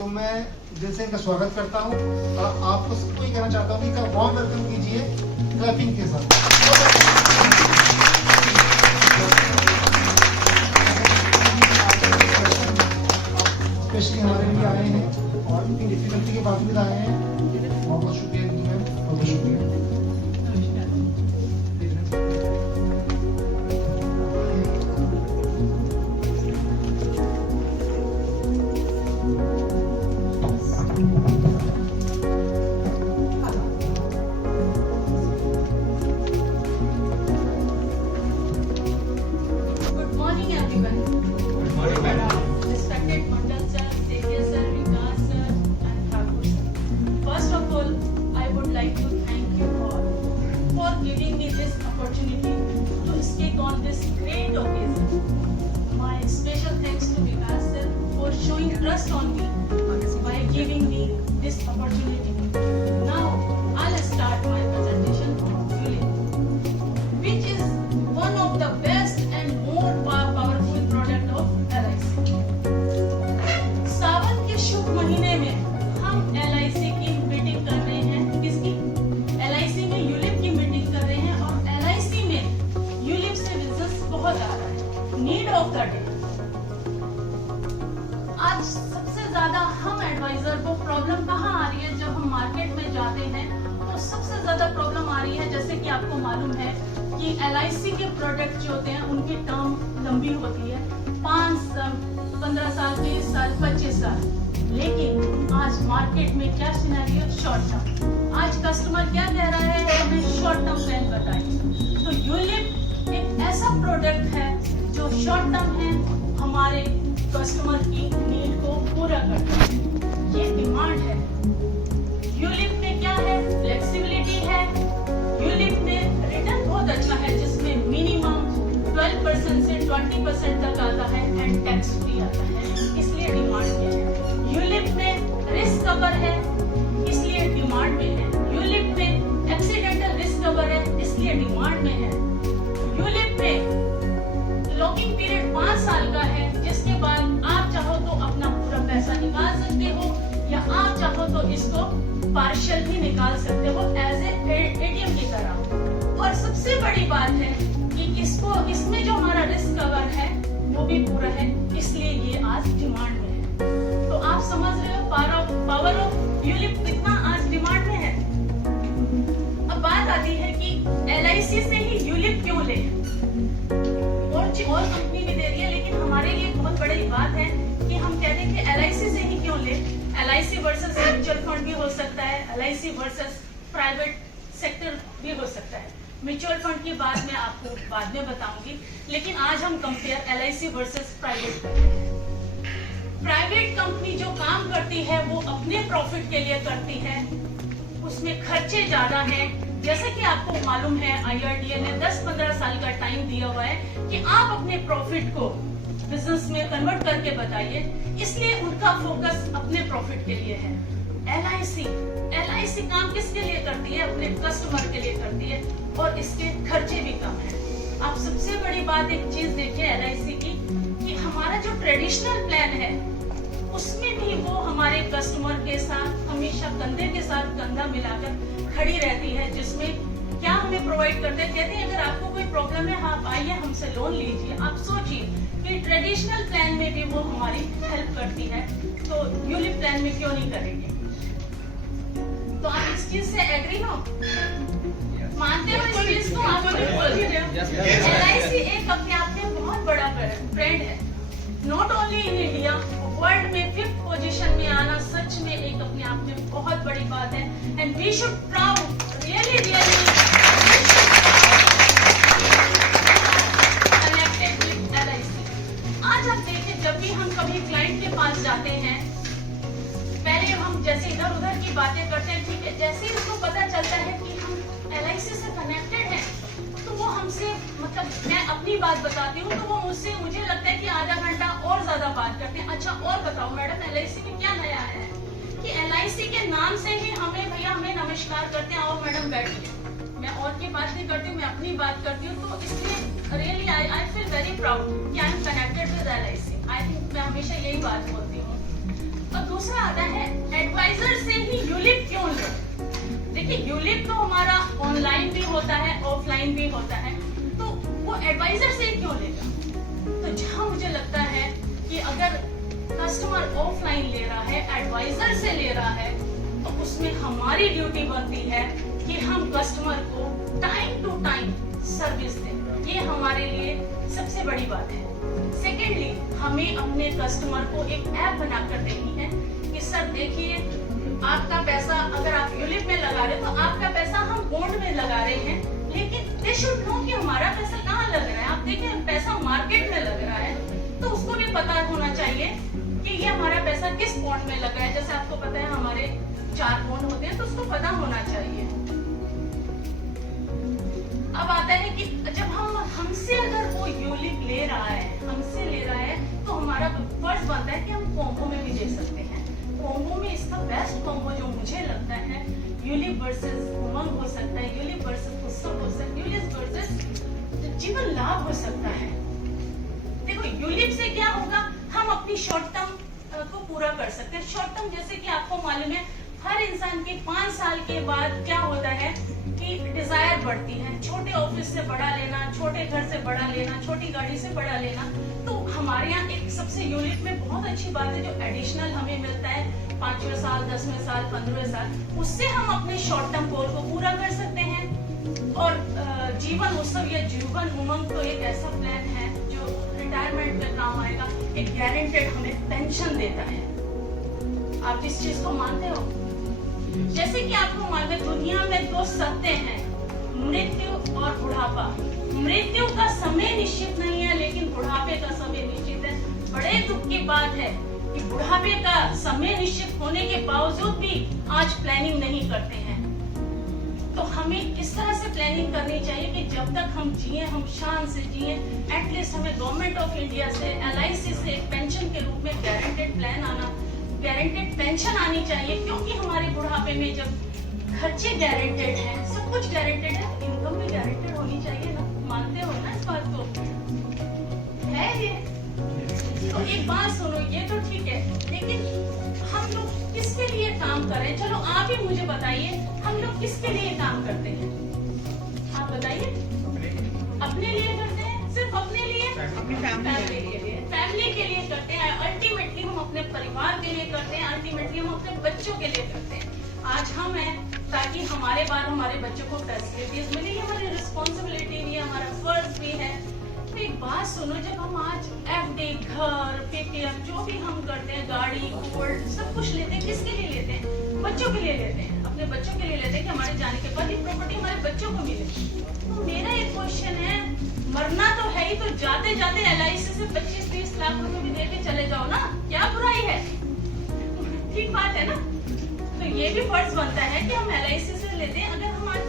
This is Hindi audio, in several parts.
तो मैं दिल से इनका स्वागत करता हूँ और आपको सबको ये कहना चाहता हूँ कि इनका वार्म वेलकम कीजिए क्लैपिंग के साथ। स्पेशली हमारे लिए आए हैं और इतनी डिफिकल्टी के बावजूद आए हैं। बहुत बहुत शुक्रिया इनकी मैम, बहुत बहुत शुक्रिया। Giving me this opportunity to speak on this great occasion. My special thanks to Vikas sir for showing trust on me by giving me this opportunity. Now I'll start my presentation on ULIP, which is one of the best and more powerful product of LIC. सावन के शुभ महीने में हम LIC की मीटिंग कर रहे हैं। किसकी? LIC में ULIP की मीटिंग कर रहे हैं और LIC में ULIP से बिजनेस बहुत आ रहा है। Need of the day. आज सबसे ज्यादा हम एडवाइजर को प्रॉब्लम कहाँ आ रही है? जब हम मार्केट में जाते हैं तो सबसे ज्यादा प्रॉब्लम आ रही है, जैसे कि आपको मालूम है कि LIC के प्रोडक्ट जो होते हैं उनकी टर्म लंबी होती है, 5 साल, 15 साल, 20 साल, 25 साल। लेकिन आज मार्केट में क्या सिनेरियो? Short term. आज कस्टमर क्या कह रहा है? हमें शॉर्ट टर्म प्लान बताइए। तो यूलिप एक ऐसा प्रोडक्ट है जो शॉर्ट टर्म है, हमारे कस्टमर की नीड को पूरा करता है। ये डिमांड है। यूलिप में क्या है? फ्लेक्सिबिलिटी है। यूलिप में रिटर्न बहुत अच्छा है, जिसमें मिनिमम 12% से 20% तक आता है एंड टैक्स फ्री आता है, इसलिए डिमांड है। यूलिप में रिस्क कवर है, इसलिए डिमांड में है। यूलिप में एक्सीडेंटल रिस्क कवर है, इसलिए डिमांड में है। यूलिप में लॉकिंग पीरियड 5 साल का है, जिसके बाद आप चाहो तो अपना पूरा पैसा निकाल सकते हो या आप चाहो तो इसको पार्शियल भी निकाल सकते हो एज ए एटीएम की तरह। और सबसे बड़ी बात है कि इसमें जो हमारा रिस्क कवर है वो भी पूरा है, इसलिए ये आज डिमांड में है। तो आप समझ रहे हो पावर ऑफ यूलिप कितना आज डिमांड में है। अब बात आती है कि LIC से ही यूलिप क्यों ले? और कंपनी भी दे रही है, लेकिन हमारे लिए बहुत बड़ी बात है कि हम कहते हैं कि LIC से ही क्यों ले। LIC वर्सेस म्यूचुअल फंड भी हो सकता है, LIC वर्सेस प्राइवेट सेक्टर भी हो सकता है। म्यूचुअल फंड की बात मैं आपको बाद में बताऊंगी, लेकिन आज हम कंपेयर LIC वर्सेस प्राइवेट करते हैं। प्राइवेट कंपनी जो काम करती है वो अपने प्रॉफिट के लिए करती है, उसमें खर्चे ज्यादा हैं। जैसे कि आपको मालूम है IRDA ने 10-15 साल का टाइम दिया हुआ है कि आप अपने प्रॉफिट को बिजनेस में कन्वर्ट करके बताइए, इसलिए उनका फोकस अपने प्रॉफिट के लिए है। LIC काम किसके लिए करती है? अपने कस्टमर के लिए करती है और इसके खर्चे भी कम है। आप सबसे बड़ी बात एक चीज देखिए LIC की कि हमारा जो ट्रेडिशनल प्लान है उसमें भी वो हमारे कस्टमर के साथ हमेशा कंधे के साथ कंधा मिलाकर खड़ी रहती है, जिसमें क्या हमें प्रोवाइड करते हैं? कहते हैं अगर आपको कोई प्रॉब्लम है आप आइए हमसे लोन लीजिए। आप सोचिए कि ट्रेडिशनल प्लान में भी वो हमारी हेल्प करती है, तो यूलिप प्लान में क्यों नहीं करेंगे? तो आप इस चीज से एग्री हो? मानते हो इस चीज को? आप LIC एक अपने आप में बहुत बड़ा ब्रांड है, not only in India, world में 5th पोजीशन में आना सच में एक अपने आप में बहुत बड़ी बात है। And we should proud really connected with LIC। आज आप देखें, जब भी हम कभी क्लाइंट के पास जाते हैं, पहले हम जैसे इधर उधर की बातें करते हैं, ठीक है, जैसे ही उसको पता चलता है कि हम LIC से कनेक्टेड हैं तो वो हमसे, मतलब मैं अपनी बात बताती हूँ तो वो मुझसे, मुझे लगता है कि आधा घंटा और ज्यादा बात करते हैं। अच्छा और बताओ मैडम LIC में क्या नया है? कि LIC के नाम से ही हमें नमस्कार करते हैं, आओ मैडम बैठिए। मैं और की बात नहीं करती हूँ, मैं अपनी बात करती हूँ। तो इसलिए really I feel very proud कि I am connected with LIC। I think मैं हमेशा यही बात बोलती हूँ। और दूसरा आता है एडवाइजर से ही यूलिप क्यों लो। देखिए यूलिप तो हमारा ऑनलाइन भी होता है, ऑफलाइन भी होता है, तो वो एडवाइजर से क्यों लेगा। तो जहां मुझे लगता है कि अगर कस्टमर ऑफलाइन ले रहा है, एडवाइजर से ले रहा है, तो उसमें हमारी ड्यूटी बनती है कि हम कस्टमर को टाइम टू टाइम सर्विस दें। ये हमारे लिए सबसे बड़ी बात है। सेकेंडली, हमें अपने कस्टमर को एक ऐप बनाकर देनी है कि सर देखिए, आपका पैसा अगर आप यूलिप में लगा रहे हो तो आपका पैसा हम बॉन्ड में लगा रहे हैं, लेकिन दे शुड नो कि हमारा पैसा कहाँ लग रहा है। आप देखिए पैसा मार्केट में लग रहा है, तो उसको भी पता होना चाहिए कि ये हमारा पैसा किस बॉन्ड में लगा है। जैसे आपको पता है हमारे 4 बॉन्ड होते हैं, तो उसको पता होना चाहिए। अब आता है कि जब हमसे अगर वो यूलिप ले रहा है, हमसे ले रहा है, तो हमारा फर्ज बनता है कि हम कॉम्बो में भी दे सकते हैं। कॉम्बो में इसका बेस्ट कॉम्बो जो मुझे लगता है यूलिप वर्सेस उमंग हो सकता है, यूलिप वर्सेस उत्सव हो सकता है, यूलिप वर्सेस जीवन लाभ हो सकता है। देखो यूलिप से क्या होगा, हम अपनी शॉर्ट टर्म को पूरा कर सकते हैं। शॉर्ट टर्म जैसे कि आपको मालूम है हर इंसान के 5 साल के बाद क्या होता है कि डिजायर बढ़ती है, छोटे ऑफिस से बड़ा लेना, छोटे घर से बड़ा लेना, छोटी गाड़ी से बड़ा लेना। तो हमारे यहाँ एक सबसे यूलिप में बहुत अच्छी बात है जो एडिशनल हमें मिलता है 5वें साल, 10वें साल, 15वें साल, उससे हम अपने शॉर्ट टर्म गोल को पूरा कर सकते हैं। और जीवन उत्सव या जीवन उमंग तो एक ऐसा प्लान है जो रिटायरमेंट में काम आएगा, एक गारंटेड हमें पेंशन देता है। आप इस चीज को मानते हो? जैसे कि आपको मालूम है दुनिया में 2 सत्य हैं, मृत्यु और बुढ़ापा। मृत्यु का समय निश्चित नहीं है, लेकिन बुढ़ापे का समय निश्चित है। बड़े दुख की बात है कि बुढ़ापे का समय निश्चित होने के बावजूद भी आज प्लानिंग नहीं करते हैं। तो हमें इस तरह से प्लानिंग करनी चाहिए कि जब तक हम जिए, हम शान से जिए। एटलीस्ट हमें गवर्नमेंट ऑफ इंडिया से, LIC से एक पेंशन के रूप में गारंटेड प्लान आना, गारंटेड पेंशन आनी चाहिए। क्योंकि हमारे बुढ़ापे में जब खर्चे गारंटेड हैं, सब कुछ गारंटेड है, तो इनकम भी गारंटेड होनी चाहिए ना। मानते हो ना इस बात को? है ये। तो एक बात सुनो, ये तो ठीक है, लेकिन हम लोग किसके लिए काम कर रहे हैं? चलो आप ही मुझे बताइए, हम लोग किसके लिए काम करते हैं? आप बताइए। अपने लिए करते हैं? सिर्फ अपने लिए? अपनी फैमिली के लिए। फैमिली के लिए करते हैं। अल्टीमेटली हम अपने परिवार के लिए करते हैं, अल्टीमेटली हम अपने बच्चों के लिए करते हैं। आज हम हैं ताकि हमारे बाद हमारे बच्चों को फैसिलिटीज मिले, हमारी रिस्पॉन्सिबिलिटी भी है, हमारा फर्ज भी है। तो एक बात सुनो, जब हम आज FD, घर, PPF जो भी हम करते हैं, गाड़ी, गोल्ड, सब कुछ लेते हैं, किसके लिए लेते हैं? बच्चों के लिए लेते हैं, अपने बच्चों के लिए लेते हैं कि हमारे जाने के बाद ये प्रॉपर्टी हमारे बच्चों को मिले। तो मेरा एक क्वेश्चन है, मरना तो है ही, तो जाते जाते LIC से 25-30 लाख रुपए भी दे के चले जाओ ना, क्या बुराई है? ठीक बात है ना? तो ये भी फर्ज बनता है कि हम LIC से लेते हैं। अगर हम आज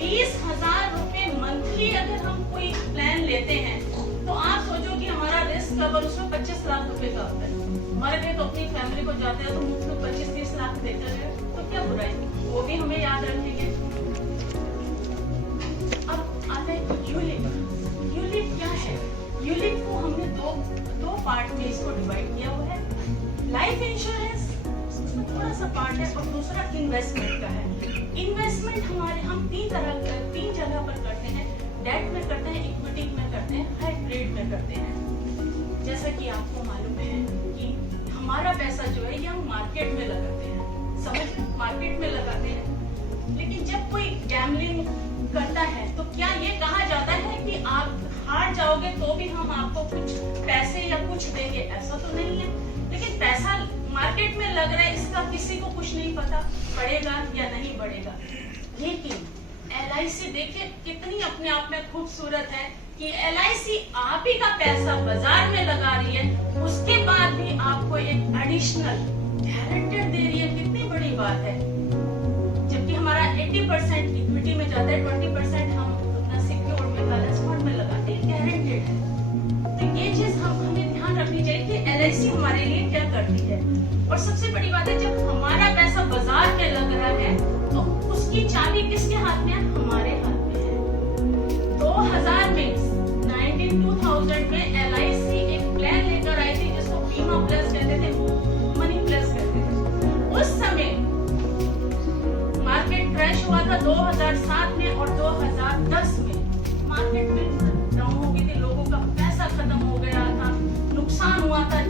20,000 रुपए मंथली अगर हम कोई प्लान लेते हैं, तो आप सोचो कि हमारा रिस्क कवर उसमें 25 लाख रुपए का होता है। मर गए तो अपनी फैमिली को जाते हैं तो मुफ्त में 25-30 लाख देते हैं, तो क्या बुराई? वो भी हमें याद रखेंगे। अब आता है यूलिप। यूलिप क्या है? यूलिप को हमने दो पार्ट में इसको डिवाइड किया हुआ है। लाइफ इंश्योरेंस उसमें थोड़ा सा पार्ट है, और दूसरा इन्वेस्टमेंट का है। इन्वेस्टमेंट हम 3 जगह पर करते हैं। डेट में करते हैं, इक्विटी में करते हैं, हाइब्रिड में करते हैं। जैसा कि आपको मालूम है कि हमारा पैसा जो है ये हम मार्केट में लगाते हैं, समझ, मार्केट में लगाते हैं। लेकिन जब कोई गैम्बलिंग करता है तो क्या ये कहा जाता है कि आप हार जाओगे तो भी हम आपको कुछ पैसे या कुछ देंगे? ऐसा तो नहीं है। लेकिन पैसा मार्केट में लग रहा है, इसका किसी को कुछ नहीं पता बढ़ेगा या नहीं बढ़ेगा। लेकिन LIC देखिए कितनी अपने आप में खूबसूरत है कि LIC आप ही का पैसा बाजार में लगा रही है, उसके बाद भी आपको एक एडिशनल गारंटेड दे रही है। कितनी बड़ी बात है। जबकि हमारा 80% इक्विटी में जाता है, 20% हम अपना सिक्योर में, बैलेंस फंड में लगाते हैं, गारंटेड है। तो ये चीज हमें ध्यान रखनी चाहिए कि LIC हमारे लिए क्या करती है। और सबसे बड़ी बात है, जब हमारा पैसा बाजार में लग रहा है तो उसकी चाबी किसके हाथ में है? हमारे हाथ में है। 2000 में 2000 में LIC एक प्लान लेकर आई थी जिसको बीमा प्लस कहते थे, मनी प्लस कहते थे।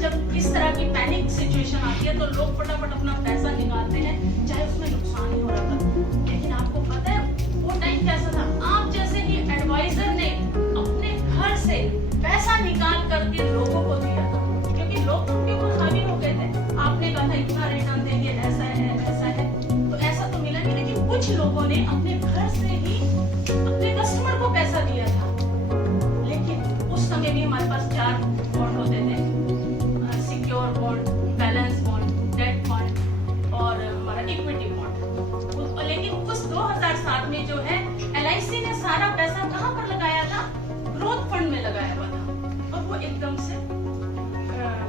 जब इस तरह की पैनिक सिचुएशन आती है तो लोग फटाफट अपना पैसा निकालते हैं, चाहे उसमें नुकसान ही हो रहा था। लेकिन आपको पता है वो टाइम कैसा था? आप जैसे ही एडवाइजर ने अपने घर से पैसा निकाल करके लोगों को दिया था, क्योंकि लोग उनके ऊपर हावी हो गए थे। आपने कहा था इतना रिटर्न देंगे, ऐसा है, तो ऐसा तो मिला नहीं। लेकिन कुछ लोगों ने अपने घर से ही अपने कस्टमर को पैसा दिया था। लेकिन उस समय भी हमारे पास 4 बॉन्ड होते थे, secure bond, balance bond, debt bond और हमारा इक्विटी बॉन्ड। लेकिन उस 2007 में जो है LIC ने सारा पैसा कहाँ पर लगाया था? ग्रोथ फंड में लगाया हुआ था, और वो एकदम से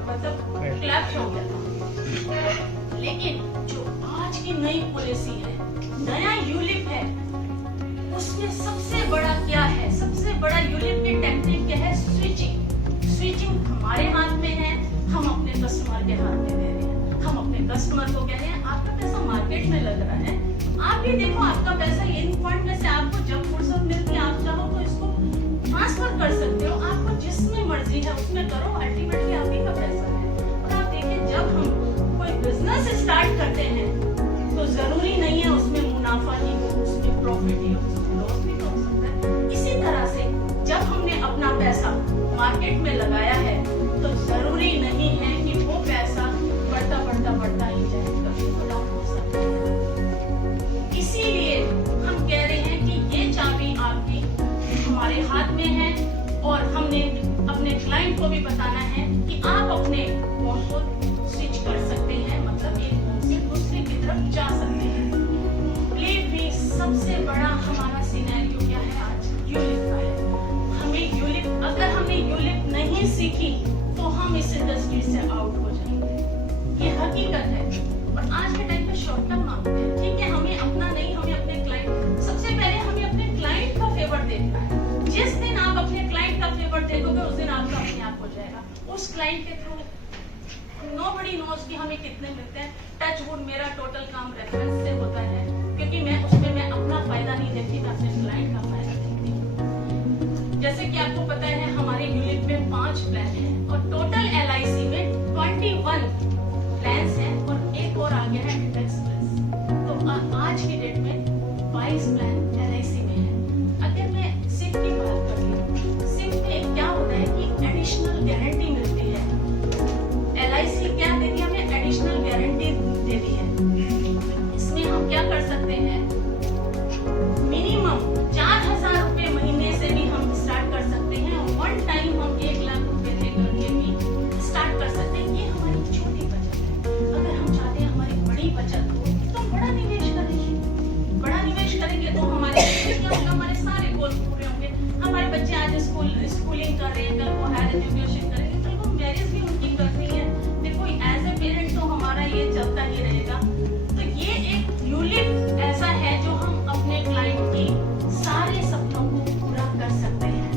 मतलब क्लैश हो गया था। लेकिन जो आज की नई पॉलिसी है, नया यूलिप है, उसमें सबसे बड़ा क्या है? सबसे बड़ा यूलिप की टेक्निक क्या है? स्विचिंग हमारे हाथ में है, हम अपने कस्टमर के हाथ में दे रहे हैं। हम अपने कस्टमर को कह रहे हैं आपका पैसा मार्केट में लग रहा है, आप भी देखो आपका पैसा इन फंड में से आपको जब फुर्सत मिलती है आप चाहो तो इसको ट्रांसफर कर सकते हो, आपको जिसमें मर्जी है उसमें करो, अल्टीमेटली आप ही का पैसा है। और आप देखिए जब हम कोई बिजनेस स्टार्ट करते हैं तो जरूरी नहीं है उसमें मुनाफा ही हो, उसमें प्रॉफिट ही हो, उसमें लॉस भी हो सकता है। इसी तरह से जब हमने अपना पैसा मार्केट में लगाया है तो जरूरी नहीं है कि वो पैसा बढ़ता ही जाए, कभी बड़ा हो सकता है। इसीलिए हम कह रहे हैं कि ये चाबी आपकी हमारे हाथ में है, और हमने अपने क्लाइंट को भी बताना है कि आप अपने बॉन्ड को स्विच कर सकते हैं, मतलब एक बॉन्ड से दूसरे की तरफ जा सकते हैं। प्ले भी सबसे बड़ा हमारा सिनेरियो क्या है आज? यूलिप का है। हमें यूलिप, अगर हमने यूलिप नहीं सीखी तो हम इस इंडस्ट्री से आउट हो जाएंगे, ये हकीकत है। और आज के टाइम पे शॉर्ट टर्म मांगते हैं, ठीक है, हमें अपना नहीं, हमें अपने क्लाइंट, सबसे पहले हमें अपने क्लाइंट का फेवर देखना है। जिस दिन आप अपने क्लाइंट का फेवर देखोगे उस दिन आपका अपने आप हो जाएगा। उस क्लाइंट के थ्रू नोबडी नोज कि हमें कितने मिलते हैं। टच वुड, मेरा टोटल काम रेफरेंस से होता है, क्योंकि मैं उसमें मैं अपना फायदा नहीं देखती, मैं अपने क्लाइंट का फायदा देखती हूँ। जैसे कि आपको पता है हमारे यूनिट में 5 प्लान है और टोटल LIC में 21 प्लान्स हैं, और एक और आ गया है इंडेक्स प्लस। तो आज की डेट में 22 प्लान LIC में है। अगर मैं सिप की बात करूँ, सिप में क्या होता है कि एडिशनल गारंटी मिलती है। LIC क्या देती है? हमें एडिशनल गारंटी देती है। इसमें हम क्या कर सकते हैं? मिनिमम 4000 रुपए महीने से भी हम स्टार्ट कर सकते हैं, और 1 टाइम हम 1 लाख रुपए देकर के भी स्टार्ट कर सकते हैं। ये हमारी छोटी बचत है। अगर हम चाहते हैं हमारी बड़ी बचत हो तो बड़ा निवेश करेंगे। बड़ा निवेश करेंगे तो हमारे सारे गोल पूरे होंगे। हमारे बच्चे आज स्कूलिंग कर रहे हैं, कल को हायर एजुकेशन करेंगे, कल को मैरिज भी उनकी करनी है। देखो एज ए पेरेंट तो हमारा ये चलता ही रहेगा। तो ये एक यूलिप ऐसा है जो हम अपने क्लाइंट की सारे सपनों को पूरा कर सकते हैं।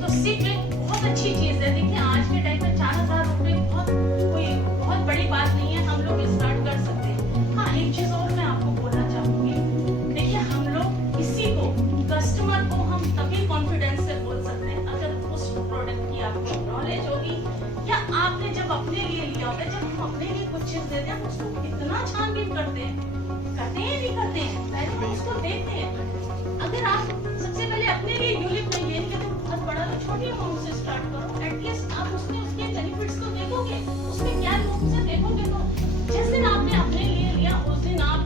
तो सिर्फ एक बहुत अच्छी चीज है। देखिए आज के टाइम में 4000 रुपए बहुत बड़ी बात नहीं है, हम लोग स्टार्ट कर सकते हैं। हाँ, एक चीज और मैं आपको बोलना चाहूंगी, देखिए हम लोग किसी को, कस्टमर को हम तभी कॉन्फिडेंस से बोल सकते हैं अगर उस प्रोडक्ट की आपको नॉलेज होगी, या आपने जब अपने लिए लिया होगा। जब हम अपने लिए कुछ चीज देते हैं उसको कितना छानबीन करते हैं नहीं करते हैं, पहले हम उसको देखते हैं। अगर आप सबसे पहले अपने लिए यूलिप नहीं लेंगे तो बहुत बड़ा तो छोटी अमाउंट से स्टार्ट करो। एटलीस्ट आप उसमें उसके बेनिफिट्स तो देखोगे, उसमें क्या रूप से देखोगे। तो जिस दिन आपने अपने लिए लिया उस दिन आप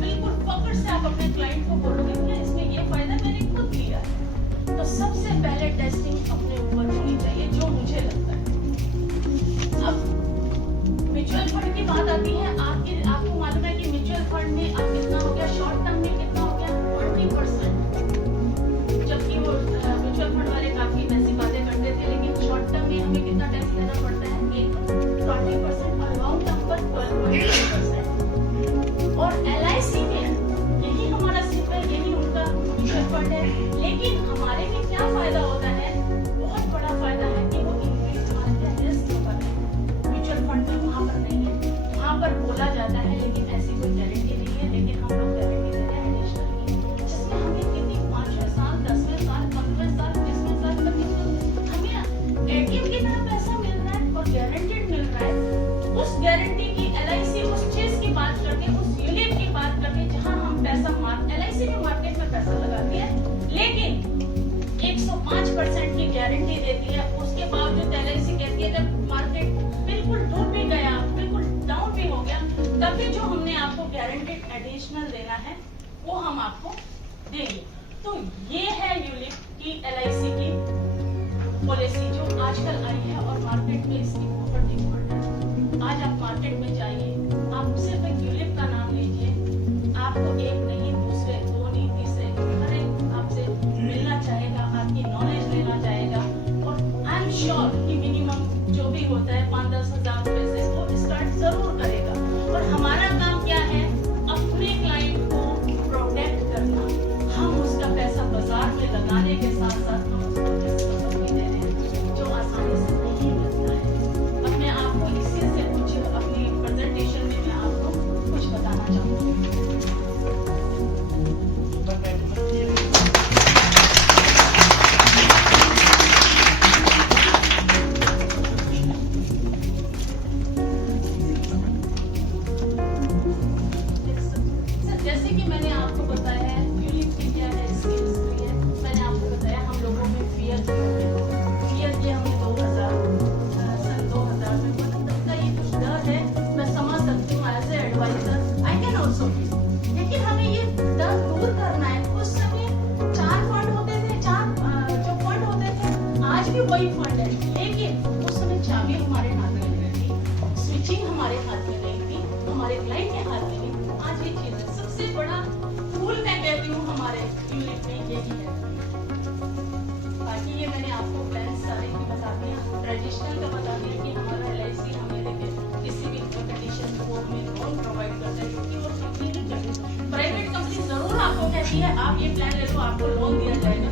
बिल्कुल पकड़ से आप अपने क्लाइंट को बोलोगे कि इसमें ये फायदा मैंने खुद लिया है। तो सबसे पहले टेस्टिंग अपने ऊपर होनी चाहिए, जो मुझे लगता है। अब म्यूचुअल फंड की बात आती है, आपको मालूम है कि म्यूचुअल फंड में अब कितना हो गया, शॉर्ट टर्म में कितना हो गया? 20%। जबकि वो म्यूचुअल फंड वाले काफी वैसी बातें करते थे, लेकिन शॉर्ट टर्म में हमें कितना टैक्स देना पड़ता है? 20% और लॉन्ग टर्म पर 12.5%। और LIC में यही हमारा सिर्फ है, यही उनका म्यूचुअल फंड है। लेकिन हमारे लिए क्या फायदा होता है? बहुत बड़ा फायदा है कि वो इंक्रीज हमारे रिस्क ऊपर है। म्यूचुअल फंड में वहां पर नहीं है, वहां पर बोला जाता है लेकिन ऐसी कोई गारंटी नहीं है। लेकिन हम लोग गारंटी देते हैं एडिशनल, जिसमें हमें कितनी 5वें साल, 10वें साल, 15वें साल, 20वें साल, 25वें हमें ATM की तरह पैसा मिल रहा है। गारंटी देती है, उसके बावजूद LIC कहती है जब मार्केट बिल्कुल डूब भी गया, बिल्कुल डाउन भी हो गया, तभी जो हमने आपको गारंटीड एडिशनल देना है वो हम आपको देंगे। तो ये है यूलिप की LIC की पॉलिसी जो आजकल आई है और मार्केट में इसकी बहुत डिमांड है। आज आप मार्केट में जाइए, आप सिर्फ एक यूलिप का नाम लीजिए, आपको एक नहीं, दूसरे, दो नहीं, तीसरे, हर एक आपसे मिलना चाहेगा, आपकी नॉलेज लेना चाहेगा और आई एम श्योर कि मिनिमम जो भी होता है 5-10 हजार रुपए से वो स्टार्ट जरूर करेगा। और हमारा काम क्या है, अपने क्लाइंट को प्रोटेक्ट करना। हम उसका पैसा बाजार में लगाने के साथ साथ हम उसको रिस्क भी दे रहे हैं जो आसानी से नहीं मिलता है। अब मैं आपको इसी से कुछ अपनी प्रेजेंटेशन में मैं आपको कुछ बताना चाहूँगी। जैसे कि मैंने आपको बताया है यूलिप की क्या है, इसकी हिस्ट्री है। मैंने आपको बताया हम लोगों में फियर किया हमने 2000 में, मतलब तब का ये कुछ डर है, मैं समझ सकती हूँ as a advisor I can also feel, लेकिन हमें ये डर दूर करना है। उस समय 4 फंड होते थे, 4 जो फंड होते थे, आज भी वही फंड है, लेकिन उस समय चाबी हमारे हाथ में नहीं थी, स्विचिंग हमारे हाथ में नहीं थी, हमारे क्लाइंट के हाथ में नहीं। आज ये चीज है, सबसे बड़ा फूल मैं कहती हूँ हमारे यूनिट में यही है। बाकी ये मैंने आपको प्लान सारे की बता दिया, ट्रेडिशनल का बता दिया कि हमारा LIC हमें देखे किसी भी कंडीशन में वो हमें लोन प्रोवाइड करता है, क्योंकि वो कंपनी नहीं करती। प्राइवेट कंपनी जरूर आपको कहती है आप ये प्लान ले लो, आपको लोन दिया जाएगा,